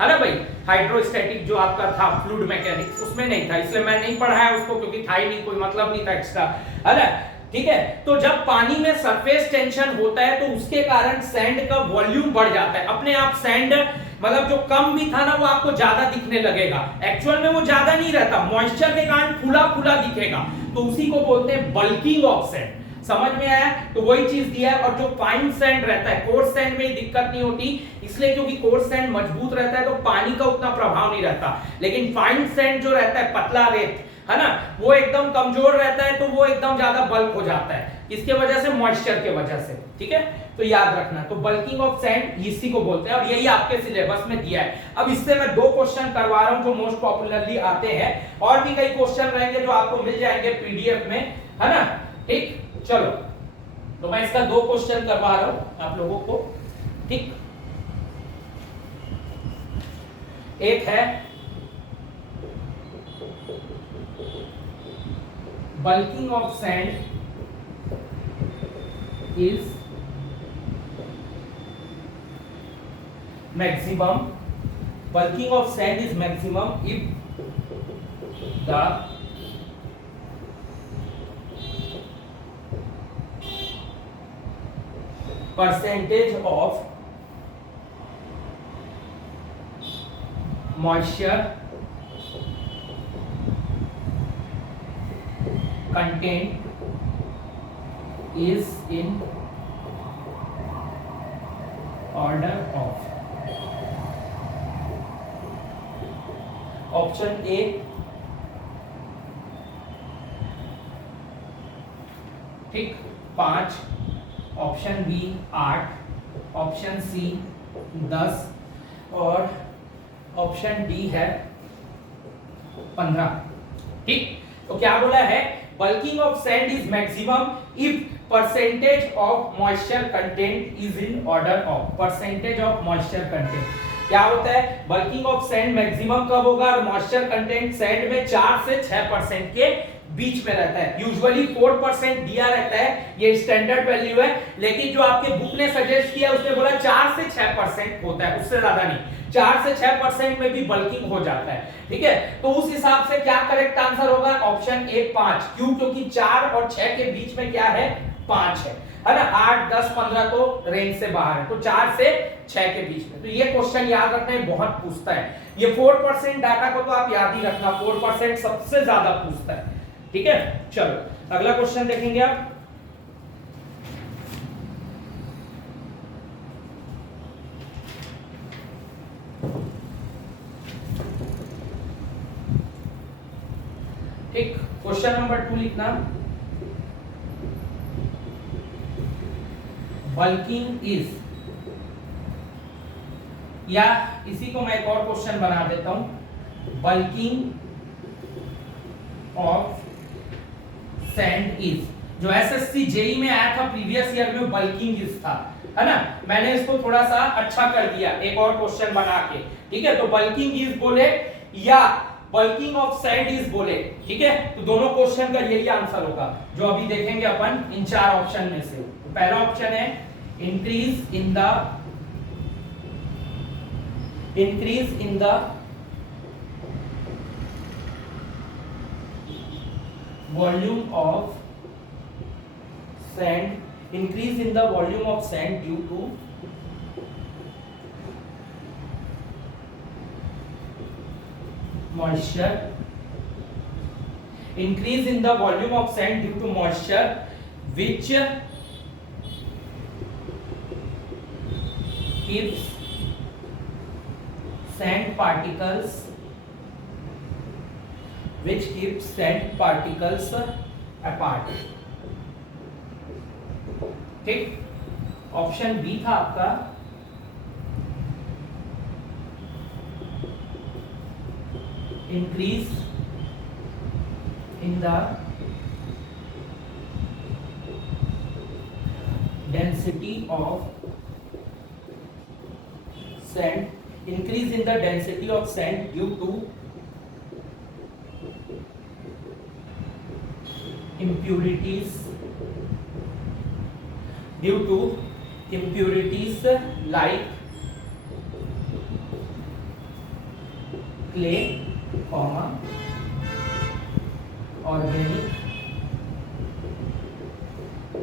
है ना भाई। हाइड्रोस्टैटिक जो आपका था फ्लूइड मैकेनिक्स उसमें नहीं था, इसलिए मैं नहीं पढ़ाया उसको, क्योंकि था ही नहीं, कोई मतलब नहीं था एक्स्ट्रा, है ना। ठीक है, तो जब पानी में सरफेस टेंशन होता है तो उसके कारण सैंड का वॉल्यूम बढ़ जाता है, अपने आप सैंड मतलब जो कम भी था ना वो आपको ज्यादा दिखने लगेगा, एक्चुअल में वो ज्यादा नहीं रहता, मॉइस्चर के कारण फूला फूला दिखेगा, तो उसी को बोलते हैं बल्किंग ऑफ सैंड। समझ में आया? तो वही चीज दिया है। और जो फाइन सैंड रहता है, कोर्स सैंड में दिक्कत नहीं होती, इसलिए क्योंकि कोर्स सैंड मजबूत रहता है तो पानी का उतना प्रभाव नहीं रहता, लेकिन फाइन सैंड जो रहता है, पतला रेत, है ना, वो एकदम कमजोर रहता है, तो वो एकदम ज्यादा बल्क हो जाता है, किसके वजह से? मॉइस्चर के वजह से। ठीक है, तो याद रखना, तो बल्किंग ऑफ सैंड इसी को बोलते हैं, और यही आपके सिलेबस में दिया है। अब इससे मैं 2 क्वेश्चन करवा रहा हूं जो मोस्ट पॉपुलरली आते हैं, और भी कई क्वेश्चन रहेंगे जो आपको मिल जाएंगे पीडीएफ में, है ना। ठीक, चलो, तो मैं इसका 2 क्वेश्चन करवा रहा हूं आप लोगों को। ठीक, एक है bulking of sand is maximum. Bulking of sand is maximum if the percentage of moisture content is in order of option A 5, option B 8, option C 10 और ऑप्शन डी है 15। ठीक, तो क्या बोला है? Bulking of sand is maximum if percentage of moisture content is in order of. Percentage of moisture content क्या होता है? बल्किंग ऑफ सैंड मैक्सिमम कब होगा? और मॉइस्चर कंटेंट सैंड में 4 से 6% के बीच में रहता है। यूजुअली 4% दिया रहता है, ये स्टैंडर्ड वैल्यू है, लेकिन जो आपके बुक ने सजेस्ट किया उसने बोला 4 से 6% होता है, उससे ज्यादा नहीं। 4 से 6% में भी बल्किंग हो जाता है। ठीक है, तो उस हिसाब से क्या करेक्ट आंसर होगा? Option A 5। क्यों? क्योंकि 4 और 6 के बीच में क्या है? 5 है ना। 8, 10, 15 तो रेंज से बाहर है, तो 4 से 6 के बीच में। तो ये क्वेश्चन याद रखना है, बहुत पूछता है ये। 4% डाटा को तो आप याद ही रखना, 4% सबसे ज्यादा पूछता है। ठीक है, चलो अगला क्वेश्चन देखेंगे आप। ठीक, क्वेश्चन नंबर 2 लिखना। बल्किंग इज, या इसी को मैं एक और क्वेश्चन बना देता हूं। बल्किंग ऑफ सैंड इज, जो एसएससी जेई में आया था प्रीवियस ईयर में, बल्किंग इज था, है ना। मैंने इसको थोड़ा सा अच्छा कर दिया एक और क्वेश्चन बना के। ठीक है, तो बल्किंग इज बोले या बल्किंग ऑफ सैंड इज बोले, ठीक है, तो दोनों क्वेश्चन का यही आंसर होगा जो अभी देखेंगे अपन इन 4 ऑप्शन में से। तो पहला ऑप्शन है increase in the volume of sand, increase in the volume of sand due to moisture, increase in the volume of sand due to moisture which keeps sand particles apart। ठीक, option B था आपका increase in the density of sand, increase in the density of sand due to impurities like clay comma organic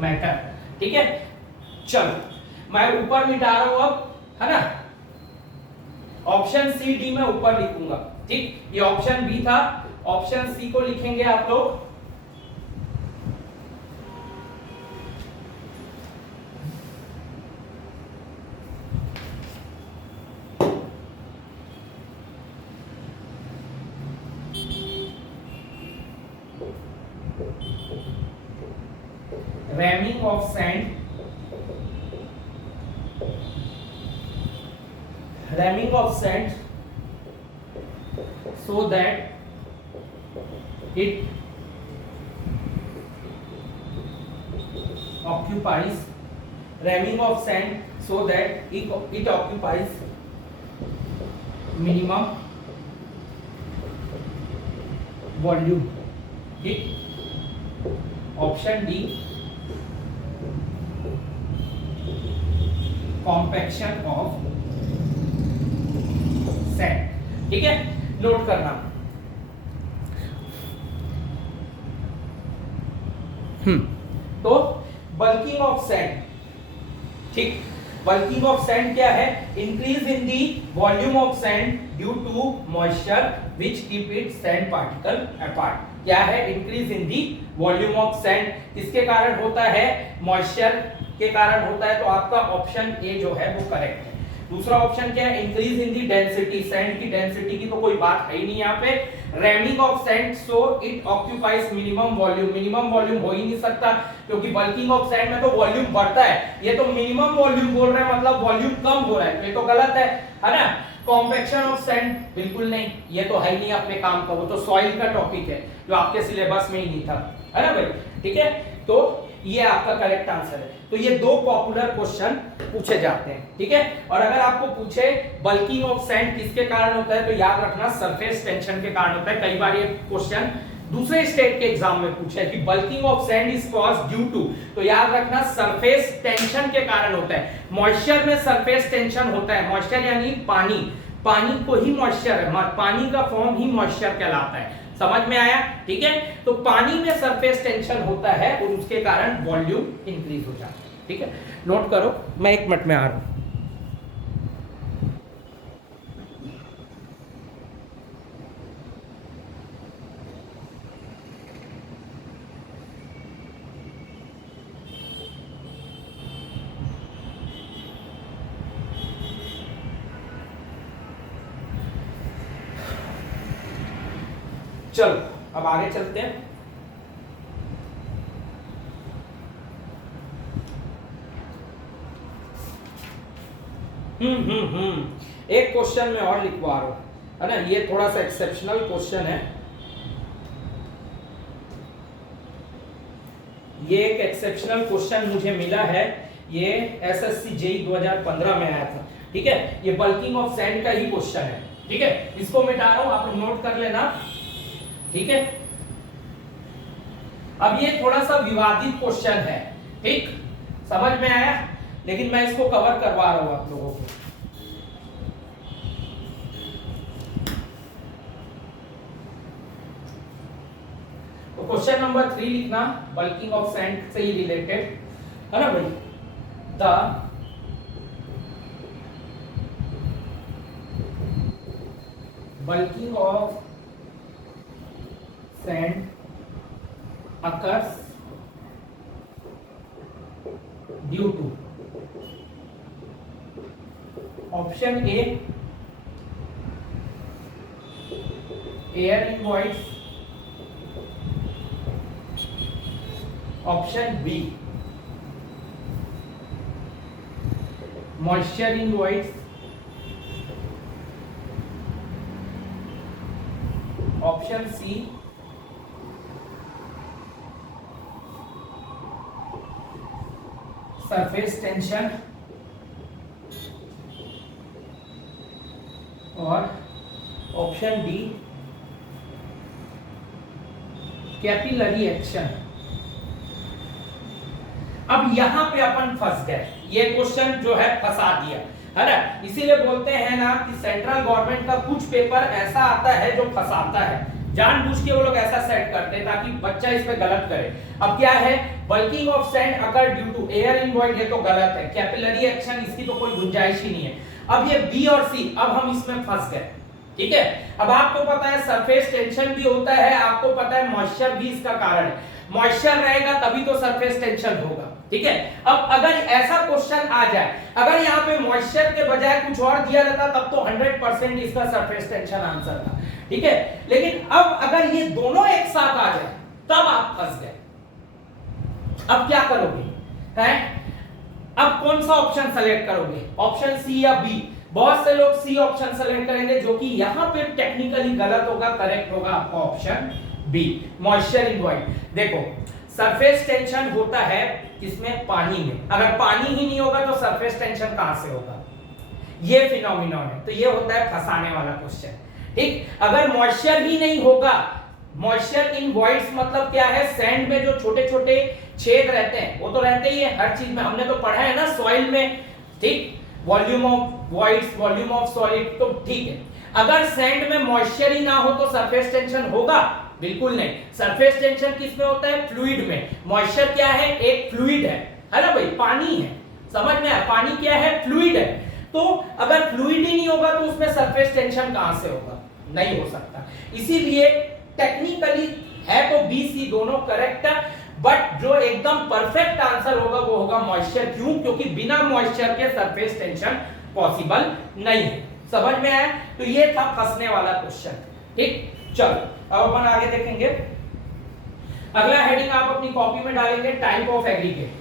matter. ठीक है, चलो मैं ऊपर मिटा रहा हूं अब, है ना। ऑप्शन सी डी में ऊपर लिखूंगा। ठीक, ये ऑप्शन बी था, ऑप्शन सी को लिखेंगे आप लोग ramming of sand, ramming of sand so that it occupies, ramming of sand so that it occupies minimum volume। ठीक, option D compaction of sand. ठीक है, नोट करना। तो बल्किंग ऑफ सैंड, ठीक, बल्किंग ऑफ सैंड क्या है? Increase in the volume of sand due to moisture which keep it sand particle apart. क्या है? Increase in the volume of sand किसके कारण होता है? मॉइस्चर के कारण होता है। तो आपका ऑप्शन ए जो है वो करेक्ट है। दूसरा ऑप्शन क्या है? Increase in the density, sand की डेंसिटी की तो कोई बात है ही नहीं यहाँ पे। Rhyming of sand so it occupies minimum volume, minimum volume हो ही नहीं सकता क्योंकि बल्किंग ऑफ सैंड में तो वॉल्यूम बढ़ता है, ये तो मिनिमम वॉल्यूम बोल रहा है, मतलब वॉल्यूम कम हो रहा है, ये तो गलत है ना। कॉम्पैक्शन ऑफ सैंड बिल्कुल नहीं, ये तो है ही नहीं अपने काम का, वो तो सॉइल का टॉपिक है जो आपके सिलेबस में ही नहीं था, है ना भाई। ठीक है, तो ये आपका करेक्ट आंसर है। तो ये दो पॉपुलर क्वेश्चन पूछे जाते हैं। ठीक है, और अगर आपको पूछे बल्किंग ऑफ सैंड किसके कारण होता है तो याद रखना सरफेस टेंशन के कारण होता है। कई बार ये क्वेश्चन दूसरे स्टेट के एग्जाम में पूछा है कि bulking of sand is caused due to, तो याद रखना सरफेस टेंशन के कारण होता है। मॉइस्चर में सरफेस टेंशन होता है, मॉइस्चर यानी पानी, पानी को ही मॉइस्चर है, पानी का फॉर्म ही मॉइस्चर कहलाता है। समझ में आया? ठीक है, तो पानी में सरफेस टेंशन होता है और उसके कारण वॉल्यूम इंक्रीज हो जाता है। ठीक है, नोट करो, मैं 1 मिनट में आ रहा हूं। चलो अब आगे चलते हैं। एक क्वेश्चन में और लिखवा रहा हूं, है ना। ये थोड़ा सा एक्सेप्शनल क्वेश्चन है, ये एक एक्सेप्शनल क्वेश्चन मुझे मिला है, ये एसएससी जेईई 2015 में आया था। ठीक है, ये बल्किंग ऑफ सैंड का ही क्वेश्चन है। ठीक है, इसको मिटा रहा हूं, आप नोट कर लेना। ठीक है, अब ये थोड़ा सा विवादित क्वेश्चन है, ठीक, समझ में आया, लेकिन मैं इसको कवर करवा रहा हूं आप लोगों को। तो क्वेश्चन नंबर 3 लिखना, बल्किंग ऑफ सैंड से ही रिलेटेड, है ना भाई। The bulking of sand occurs due to option A air in voids, option B moisture in voids, option C surface tension, और ऑप्शन डी कैपिलरी एक्शन। अब यहां पे अपन फंस गए, ये क्वेश्चन जो है फंसा दिया। है ना। इसीलिए बोलते हैं ना कि सेंट्रल गवर्नमेंट का कुछ पेपर ऐसा आता है जो फंसाता है, जानबूझ के वो लोग ऐसा सेट करते हैं ताकि बच्चा इस पे गलत करे। अब क्या है, bulking of sand occur due to air in void, ये तो गलत है, कैपिलरी एक्शन इसकी तो कोई गुंजाइश ही नहीं है। अब ये बी और सी, अब हम इसमें फंस गए, ठीक है। अब आपको पता है सरफेस टेंशन भी होता है, आपको पता है मॉइस्चर भी इसका कारण है, मॉइस्चर रहेगा तभी तो सरफेस टेंशन होगा, ठीक है। अब अगर ऐसा क्वेश्चन आ जाए, अगर यहाँ पे मॉइस्चर के बजाय कुछ और दिया रहता तब तो 100% इसका सरफेस टेंशन आंसर था, ठीक है। लेकिन अब अगर ये दोनों एक साथ आ जाए तब आप फंस गए। अब क्या करोगे, हैं? अब कौन सा ऑप्शन सेलेक्ट करोगे, ऑप्शन सी या बी? बहुत से लोग सी ऑप्शन सेलेक्ट करेंगे, जो कि यहां पे टेक्निकली गलत होगा, करेक्ट होगा आपका option B, moisture in void. देखो सरफेस टेंशन होता है किसमें, पानी में, अगर पानी ही नहीं होगा तो सरफेस टेंशन कहां से होगा, ये फिनोमिनन है। तो ये होता है फंसाने वाला क्वेश्चन, ठीक। अगर मॉइस्चर ही नहीं होगा, मॉइस्चर इन वॉइड्स मतलब क्या है, सैंड में जो छोटे छोटे छेद रहते हैं वो तो रहते ही है हर चीज में, हमने तो पढ़ा है ना सॉइल में, ठीक। Volume of voids, volume of solid, तो ठीक है। अगर सैंड में मॉइस्चर ही ना हो तो सरफेस टेंशन होगा, बिल्कुल नहीं। सरफेस टेंशन किस में होता है, फ्लूइड में। मॉइस्चर क्या है, एक फ्लूइड है ना भाई, पानी है, समझ में आया, पानी क्या है, फ्लूइड है। तो अगर फ्लूइड ही नहीं होगा तो उसमें सरफेस टेंशन कहां से होगा, नहीं हो सकता। इसीलिए टेक्निकली है तो बी सी दोनों करेक्ट है, बट जो एकदम परफेक्ट आंसर होगा वो होगा मॉइस्चर। क्यों, क्योंकि बिना मॉइस्चर के सरफेस टेंशन पॉसिबल नहीं है। समझ में आया, तो ये था फंसने वाला क्वेश्चन, ठीक। चलो अब अपन आगे देखेंगे। अगला हेडिंग आप अपनी कॉपी में डालेंगे, टाइप ऑफ एग्रीगेट।